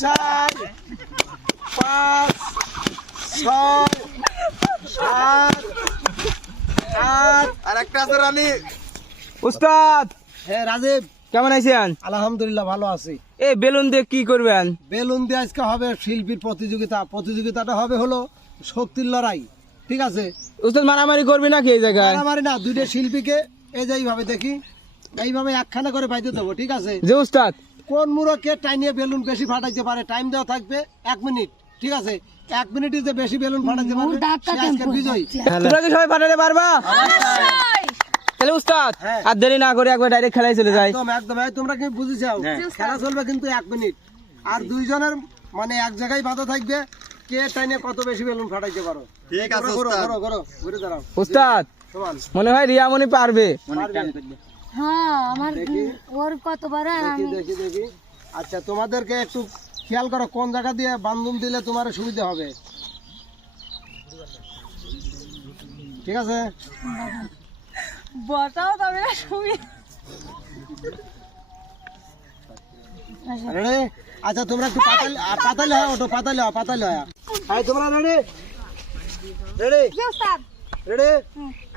4 5 6 7 8 আর একটা আছে রানী। উস্তাদ হ্যাঁ রাজীব, কেমন আছেন? আলহামদুলিল্লাহ ভালো আছি। এই বেলুন দিয়ে কি করবেন? বেলুন দিয়ে আজকে হবে শিল্পীর প্রতিযোগিতা। প্রতিযোগিতাটা হবে হলো শক্তির লড়াই, ঠিক আছে? উস্তাদ মারামারি করবি নাকি এই জায়গায়? মারামারি না, দুইটা শিল্পীকে এই যে এইভাবে দেখি, এইভাবে একখানা করে বাইতে দেবো, ঠিক আছে? যে উস্তাদ কোন মুরকে টাইনিয়ে বেলুন বেশি ফাটাইতে পারে, টাইম দেওয়া থাকবে 1 মিনিট, ঠিক আছে? 1 মিনিটে যে বেশি বেলুন ফাটাইতে পারবে সে আজকের বিজয়ী। তোমরা কি সবাই ফাটাতে পারবা? তাহলে উস্তাদ হ্যাঁ। আর দেরি না করে একবার ডাইরেক্ট খেলায় চলে যায়। একদম একদম। এই তোমরা কি বুঝেছো? খেলা চলবে কিন্তু 1 মিনিট, আর দুইজনের মানে এক জায়গায় বাধা থাকবে, কে টাইনে কত বেশি বেলুন ফাটাইতে পারো। ঠিক আছে উস্তাদ, করো ঘুরে দাঁড়াও। উস্তাদ সমান মনে হয় রিয়ামণি পারবে। হ্যাঁ আমার ওর কতবার দেখি দেখি দেখি। আচ্ছা তোমাদেরকে একটু খেয়াল করো কোন জায়গা দিয়ে বান্ধন দিলে তোমার সুবিধা হবে, ঠিক আছে? বটাও তবে না সুবিধা। রেডি? আচ্ছা তোমরা একটু পাতালে হয়, ওটো পাতালে হয়। হাই তোমরা রেডি? Ready ready?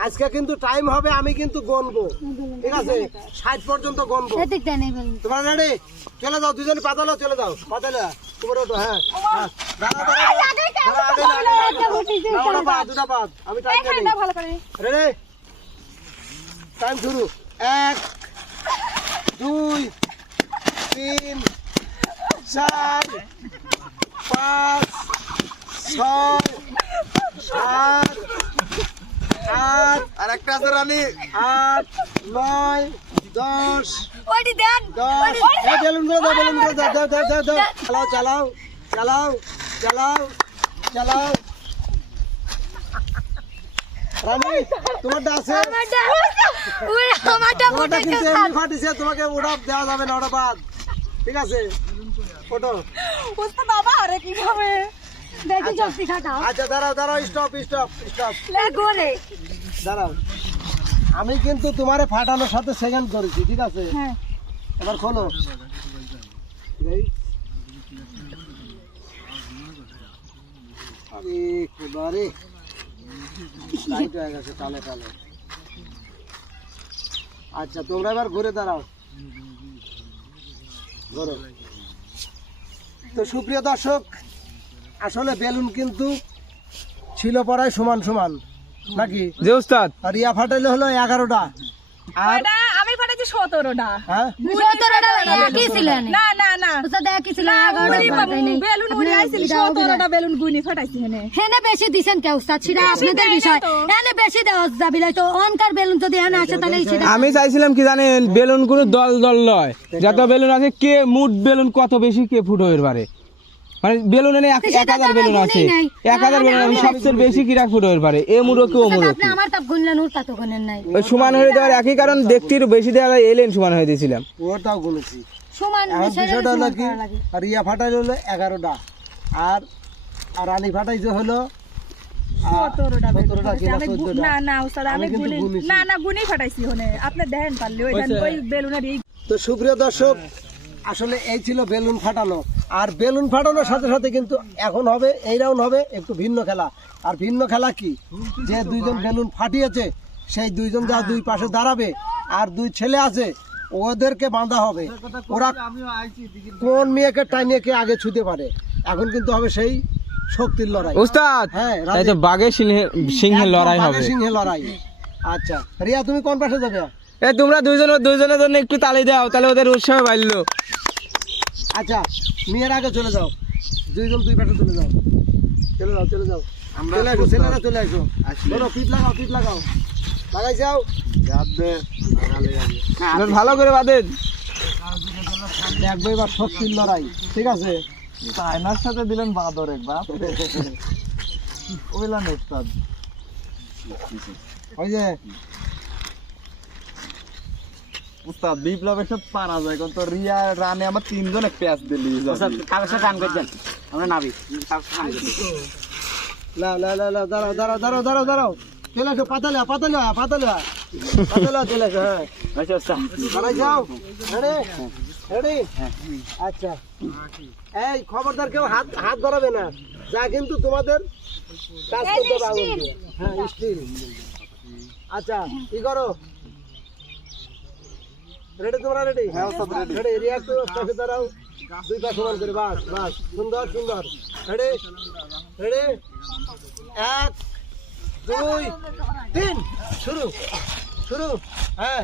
আজকে কিন্তু টাইম হবে, আমি কিন্তু গণবো, ঠিক আছে? 60 পর্যন্ত গণবো। তোমরা রেডি? চলে যাও, দুজনে পাতালে চলে যাও, পাতালে তোমার ওটো। হ্যাঁ দাঁড়াও দুটা পাত, আমি টাইম দিই। রেডি? টাইম শুরু। 1 2 3 4 5 6 7 8 আর একটা আছে রানী। 8 9 10 ওইটি দেন 10। এই বেলুন গুলো দাও, বেলুন গুলো দাও। চালাও রানী তোমারটা আছে? তোমারটা কিন্তু এমনি ফাটিছে, তোমাকে ওটা দেওয়া যাবে না, ওটা বাদ, ঠিক আছে? ওটো। উস্তাদ বাবা আরে কি হবে দেখি জলদি খাটাও। আচ্ছা দাঁড়াও, স্টপ গোরে দাঁড়াও। আমি কিন্তু তোমারে ফাটানোর সাথে সেকেন্ড করেছি, ঠিক আছে? হ্যাঁ এবার খোলো। আরে খোদারে, টাইট হয়ে গেছে টালে। আচ্ছা তোমরা এবার ঘুরে দাঁড়াও, ঘুরো। তো সুপ্রিয় দর্শক, আসলে বেলুন কিন্তু ছিল পড়ায় সমান নাকি? যে উস্তাদ আর ইয়া ফাটাইলে হলো 11টা, আর আমি ফাটাইছি 17টা। হ্যাঁ 17টা একই ছিল না উস্তাদ একই ছিল 11টা বেলুন উড়ে আইছিল 17টা বেলুন গুনি ফাটাইছি হেনে বেশি দিবেন কে উস্তাদ? সেটা আপনাদের বিষয়, হেনে বেশি দেওয়া যাবে না তো। অনকার বেলুন যদি হেনে আসে তাহলে সেটা আমি চাইছিলাম কি জানেন, বেলুন কোনো দল লয়, যত বেলুন আছে কে মুঠ বেলুন কত বেশি কে ফুটো এর পারে, মানে বেলুন এনে 1000 বেলুন আছে, 1000 বেলুন আমি সবচেয়ে বেশি কিরা ফুটো এর পারে, এ মুড়ো কেউ মুড়ো আপনি আমার তাপ গুনলেন ওর তা তো গুনেন নাই। ওই সমান হয়ে যাওয়ার একই কারণ, দেখতে একটু বেশি দেওয়া যায়, এলেন সমান হয়ে দিয়েছিলাম। ওটাও গুনেছি। সমান এখন বিষয়টা হলো কি, করা লাগে। আর ইয়া ফাটাইলে হলো 11টা, আর রানী ফাটাইছে হলো 17টা বেলুন 17টা কি না 14টা? না উস্তাদ আমি কিন্তু গুনেছি। না গুনি ফাটাইছি হনে আপনি দেখেন পারলে ওই বেলুনের এই তো সুপ্রিয় দর্শক, আসলে এই ছিল বেলুন ফাটানো। আর বেলুন ফাটানোর সাথে সাথে কিন্তু এখন হবে এই রাউন্ড হবে একটু ভিন্ন খেলা। আর ভিন্ন খেলা কি, যে দুইজন বেলুন ফাটিয়েছে সেই দুইজন যা দুই পাশে দাঁড়াবে, আর দুই ছেলে আছে ওদেরকে বাঁধা হবে, ওরা কোন মেয়েকে টাইনিয়ে কে আগে ছুঁতে পারে। এখন কিন্তু হবে সেই শক্তির লড়াই। উস্তাদ হ্যাঁ, তাই তো বাঘের সিংহের লড়াই হবে। সিংহের লড়াই। আচ্ছা রিয়া, তুমি কোন পাশে যাবে? এ তোমরা দুইজনের জন্য একটু তালি দাও, তাহলে ওদের উৎসাহ বাড়লো। আচ্ছা মেয়ের আগে চলে যাও, দুইজন দুই পাশে চলে যাও। চলে যাও ছেলেরা চলে আসো। ধরো পিঠ লাগাও লাগাই যাও। ভালো করে বাঁধেন। দেখবে এবার শক্তির লড়াই, ঠিক আছে? চায়নার সাথে দিলেন বাঁদর একবার ওইলান উস্তাদ। ওই যে উস্তাদ বিপ্লবের সাথে পারা যায়, কিন্তু রিয়া রানে আমার 3 জন এক প্যাচ দিলি। কাগজটা টান করে দেন, আমরা নাবি দাঁড়াও চলে আসো। পাতালে চলে আসো। হ্যাঁ আচ্ছা দাঁড়াই যাও। রেডি আচ্ছা এই খবরদার কেউ হাত হাত ধরাবে না যা কিন্তু তোমাদের কাজ করতে হবে আগুন দিয়ে। হ্যাঁ স্টিল আচ্ছা কি করো রেডি তোমরা রেডি হ্যাঁ সব রেডি রেডি এরিয়া তো পাশে দাঁড়াও দুই পা সমান করে বাস বাস সুন্দর সুন্দর রেডি রেডি 1 2 3 শুরু শুরু হ্যাঁ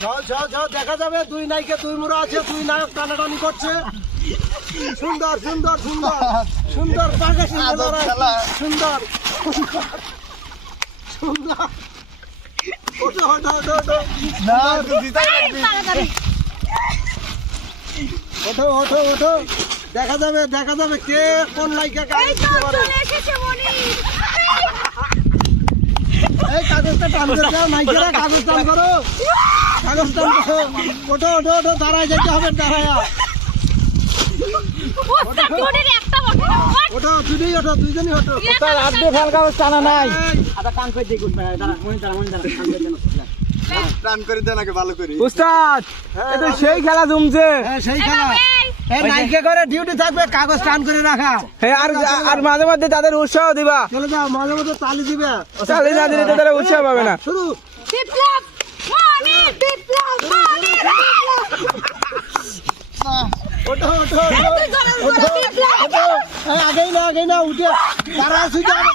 চল চল চল দেখা যাবে দুই নায়িকা দুই মুড়া আছে দুই নায়ক টানাটানি করছে সুন্দর সুন্দর সুন্দর সুন্দর পাকা সুন্দর সুন্দর সুন্দর ওঠো ওঠো ওঠো ওঠো না ওঠো ওঠো ওঠো দেখা যাবে কে কোন নায়িকা কাজ করতে পারে এই কাগজটা টান করে দাও নায়িকারা কাগজ টান করো কাগজ টান করো ওঠো ওঠো ওঠো দাঁড়ায় যেতে হবে দাঁড়ায়া ওঠো দুটোই ওঠো দুইজনই ওঠো তার হাত দিয়ে ফেল কাগজ টানা নাই আচ্ছা কান করে দিই দাঁড়া মন দাঁড়া কান করে দেন উস্তাদ এ তো সেই খেলা জমছে হ্যাঁ সেই খেলা এই নায়িকা করে ডিউটি থাকবে কাগজ টান করে রাখা হ্যাঁ আর মাঝে মধ্যে তাদের উৎসাহ দিবা চলে যাও মাঝে মধ্যে তালি দিবে চালিয়ে না দিলে তো তারা উৎসাহ পাবে না শুরু বিপ্লব মনি বিপ্লব মনি ওঠো ওঠো ওঠো ওঠো আগেই না উঠে দাঁড়া শুইতে হবে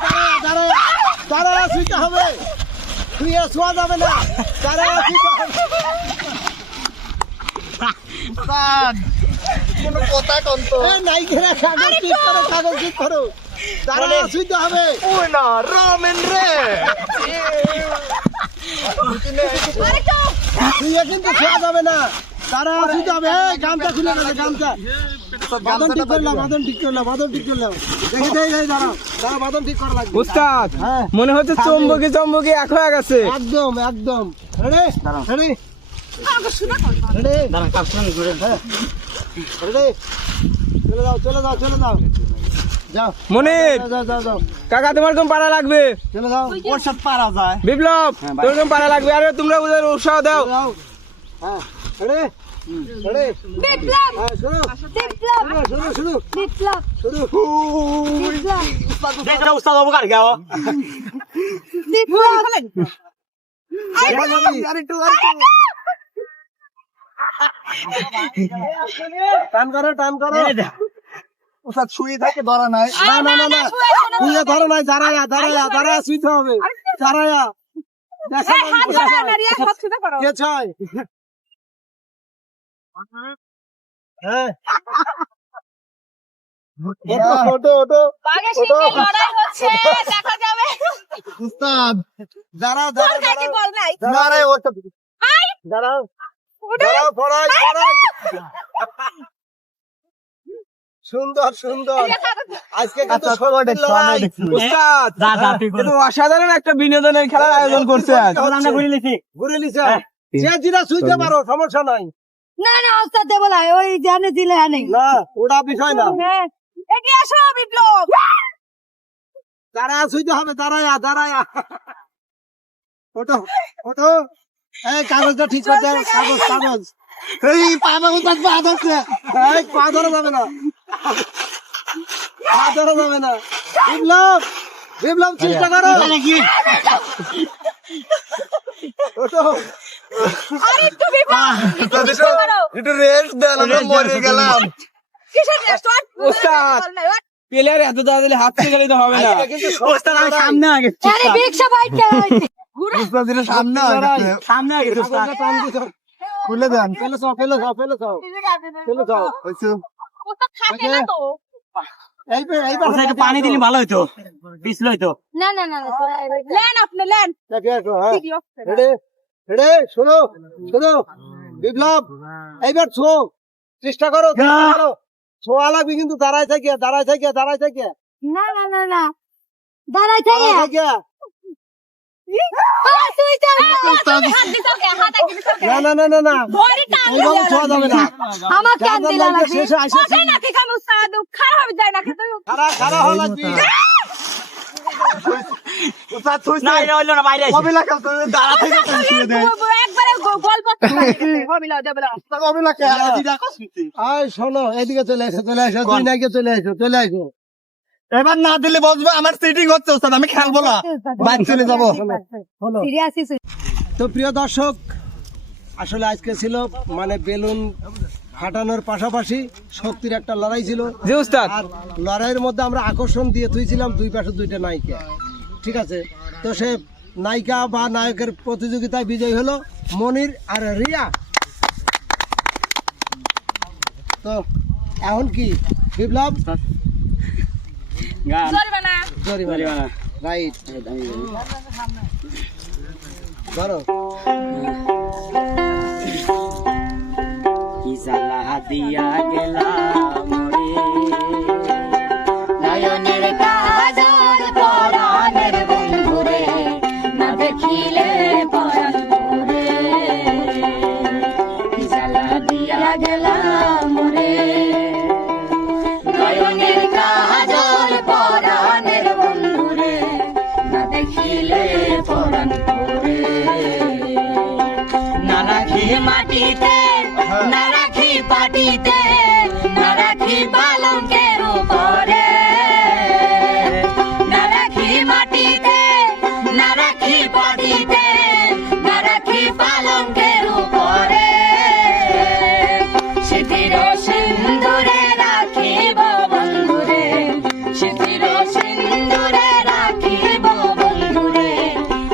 দাঁড়া শুইতে হবে শুয়ে শোয়া যাবে না দাঁড়া শুইতে হবে কোনো কথা কোন তো নাইকেরা কাগজ ঠিক করো দাঁড়া শুইতে হবে ওই না রামেন রে শুয়ে কিন্তু শোয়া যাবে না দাঁড়া শুইতে হবে এই গামছা খুলে নেবে গামছা বাদন ঠিক করলাম দেখে দেই দাঁড়া বাদন ঠিক করা লাগবে উস্তাদ হ্যাঁ। মনে হচ্ছে চম্বকি এক হয়ে গেছে একদম রেডি রেডি রেডি দাঁড়া কাপ শুন করে রেডি চলে যাও যাও মনির যাও কাকা তোমার কোন পাড়া লাগবে চলে যাও ওর সাথে পারা যায় বিপ্লব তোমার কোন পাড়া লাগবে আরে তোমরা ওদের উৎসাহ দাও যাও হ্যাঁ রেডি রেডি বিপ্লব হ্যাঁ শুরু বিপ্লব শুরু বিপ্লব শুরু বিপ্লব দেখ রে উস্তাদ বাবু কার গাও বিপ্লব আরেকটু টান করো উস্তাদ শুয়ে থাকে ধরা নাই না শুয়ে ধরো নাই দাঁড়ায়া শুইতে হবে দাঁড়ায়া দেখা কে ছয় হ্যাঁ ওটো উস্তাদ দাঁড়াও না রে ওটা দাঁড়াও পড়াই সুন্দর আজকে কিন্তু লড়াই উস্তাদ যা তুই এটা অসাধারণ একটা বিনোদনের খেলার আয়োজন করছে আজ আমরা ঘুরে লিছি ঘুরে লিছে যে জিরা শুইতে পারো সমস্যা নাই না ওস্তাদ দেব না ওই জানে দিলে আনে না ওটা বিষয় না এগিয়ে আসো বিপ্লব দাঁড়ায়া শুইতে হবে দাঁড়ায়া ওটো এই কাগজটা ঠিক করে দাও কাগজ এই পা ধরছে এই পা ধরা যাবে না বিপ্লব চেষ্টা করো ওটো আরেকটু বিপ্লব একটু রেস্ট দেন আমরা মরে গেলাম কিসের রেস্ট উস্তাদ প্লেয়ার এত তাড়াতাড়ি হাত থেকে গেলে তো হবে না উস্তাদ আমি সামনে আগে আরে রিকশা বাইক চালাইছে উস্তাদ এর সামনে আগে সামনে আগে উস্তাদ খুলে দেন ফেলে যাও হইছো থাকে না তো এইবার একটু পানি দিলে ভালো হইতো পিছল হইতো না লেন আপনি লেন রেডি শোনো বিপ্লব এইবার চেষ্টা করো ছোয়া লাগবে কিন্তু দাঁড়ায় থাকে না দাঁড়াই থেকে তুই না এইভাবে ছোয়া যাবে না আমার কান দিলা লাগবে শেষে আইসা নাকি কাম উস্তাদ খারাপ হবে যায় নাকি তুই খারাপ হওয়া লাগবে উস্তাদ তুই না হইলো না বাইরে কবে লাগাল তো দাঁড়া থেকে শুয়ে দেন একবারে আয় শোনো এদিকে চলে আসো দুই নাইকে চলে আসো এবার না দিলে বসবে আমার সিটিং হচ্ছে ওস্তাদ আমি খেলবো না বাইরে চলে যাবো শোনো তো প্রিয় দর্শক আসলে আজকে ছিল মানে বেলুন ফাটানোর পাশাপাশি শক্তির একটা লড়াই ছিল জি উস্তাদ। আর লড়াইয়ের মধ্যে আমরা আকর্ষণ দিয়ে তুইছিলাম দুই পাশে দুইটা নায়িকা, ঠিক আছে। তো সে নায়িকা বা নায়কের প্রতিযোগিতায় বিজয়ী হলো মনির আর রিয়া। তো এখন কি বিপ্লব জরিমানা রাইট ধরো কি জ্বালা দিয়া গেলাম রে নয়নের কাজল পরাণের বন্ধুরে না দেখিলে পরাণ পুরে কি জ্বালা দিয়া গেলাম রে নয়নের কাজল পরাণের বন্ধুরে না দেখিলে পরাণ পুরে না রাখি মাটিতে না রাখি পাটিতে না রাখি পালঙ্কের উপরে না রাখি মাটিতে না রাখি পাটিতে না রাখি পালঙ্কের উপরে স্মৃতির সিন্দুরে রাখিব বন্ধুরে স্মৃতির সিন্দুরে রাখিব বন্ধুরে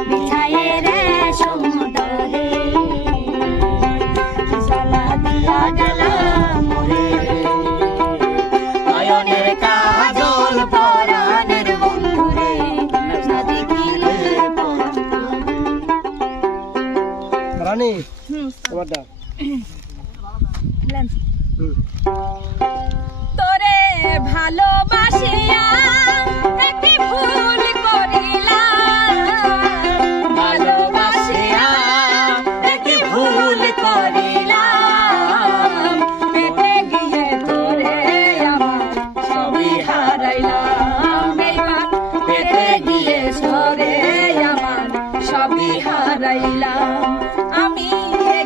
বিছায়ে রে সমুদরে নয়নের কাজল পরাণের বন্ধুরে না দেখিলে রানী তোমারটা তোরে ভালোবাসিয়া একটি ভুল করিলাম ভালোবাসিয়া একটি ভুল করিলাম পেতে গিয়ে তোরে আমার সবই হারাইলাম বেইমান পেতে গিয়ে তোরে আমার সবই হারাইলাম আমি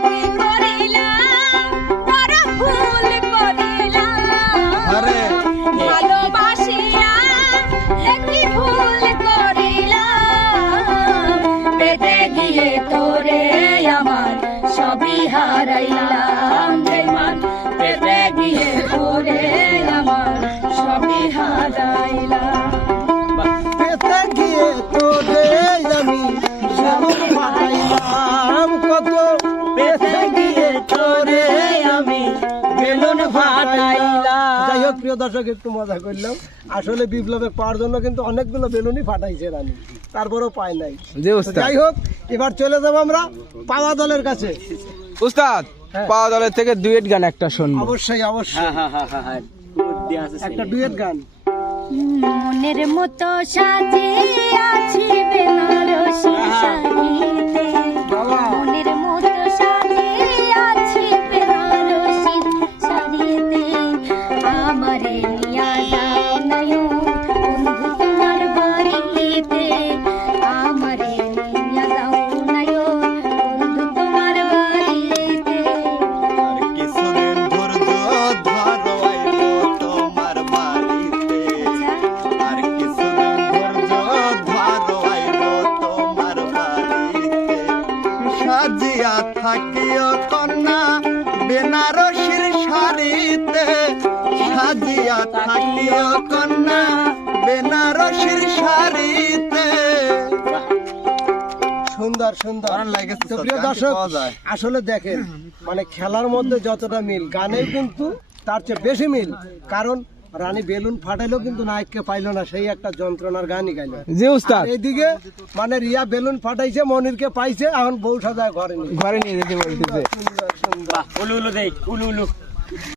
কি করিলাম বড় ভুল করিলাম আরে ভালোবাসিয়া একটি ভুল করিলাম পেতে গিয়ে তোরে আমার সবই হারাইলাম বেমান পেতে গিয়ে তোরে আমার সবই হারাইলাম পেতে গিয়ে তোরে আমি সব ফাটাইলাম কত পেতে গিয়ে তোরে আমি বেলুন ফাটাইলাম। যাই হোক প্রিয় দর্শক একটু মজা করলাম, আসলে বিপ্লবে পাওয়ার জন্য কিন্তু অনেকগুলো বেলুনই ফাটাইছে রানী, তারপরেও পায় নাই। জি তো উস্তাদ। যাই হোক এবার চলে যাবো আমরা পাওয়া দলের কাছে। উস্তাদ হ্যাঁ। পাওয়া দলের থেকে ডুয়েট গান একটা শুনবো। অবশ্যই অবশ্যই একটা একটা ডুয়েট গান। মনের মতো সাজিয়াছি বেনারসি শাড়িতে মনের মতো সাজিয়াছি বেনারসি শাড়িতে আমারে নিয়া যাও নয়ন বন্ধু তোমার বাড়িতে আমারে নিয়া যাও নয়ন বন্ধু তোমার বাড়িতে আর কিছুদিন ধৈর্য ধরো আইলো তোমার বাড়িতে আর কিছুদিন ধৈর্য ধরো আইলো তোমার বাড়িতে সাজিয়া থাকিও কন্যা বেনারসির শাড়িতে সাজিয়া থাকিও কন্যা বেনারসির শাড়িতে সুন্দর সুন্দর দারুণ লাগেছে তো স্যার, প্রিয় গান কি দর্শক পাওয়া যায়? আসলে দেখেন মানে খেলার মধ্যে যতটা মিল গানে কিন্তু তার চেয়ে বেশি মিল, কারণ রানী বেলুন ফাটাইলো কিন্তু নায়ককে পাইলো না, সেই একটা যন্ত্রণার গানই গাইলো। জি উস্তাদ। আর এইদিকে মানে রিয়া বেলুন ফাটাইছে মনিরকে পাইছে, এখন বউ সাজায় ঘরে নিয়ে ঘরে নিয়ে যেতে বলতেছে। সুন্দর সুন্দর উলু উলু দেই উলু উলু